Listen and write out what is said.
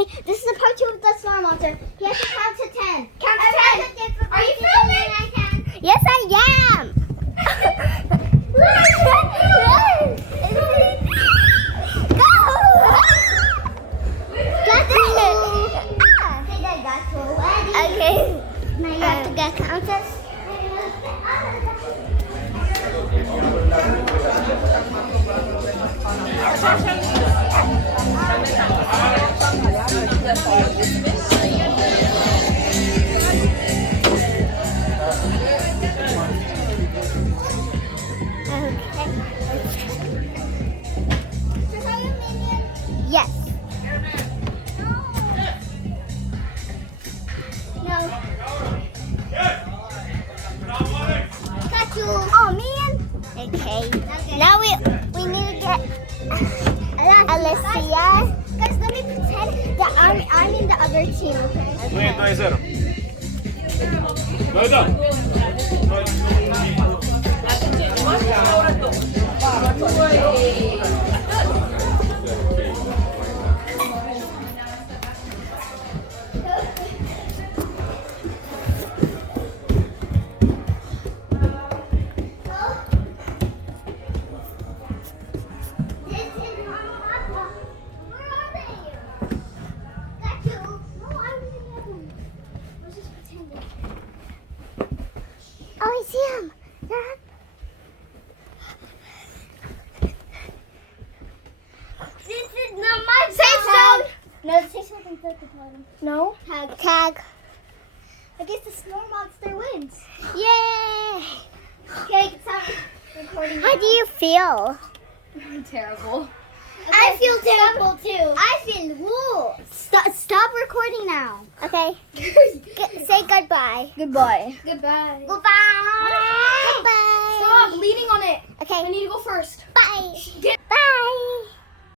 Okay, this is a part 2 of the Snore monster. He has to count to 10. Count to 10. Are you filming? Yes, I am. Go! Got it. Okay. Now you have to get counters. Yes. No. Got you. Oh man. Okay. Now we need to get Alicia. Guys, let me pretend that I'm in the other team. Okay. 2-0. Go. Oh, I see him. This is not my Safe zone. No, say something at the bottom. No. Tag. I guess the Snore monster wins. Yay! Okay, stop recording. How do you feel? Terrible. I feel terrible too. I feel woo. Stop recording now. Okay. Say goodbye. Goodbye. Goodbye. Goodbye. Goodbye. Stop leaning on it. Okay. I need to go first. Bye. Get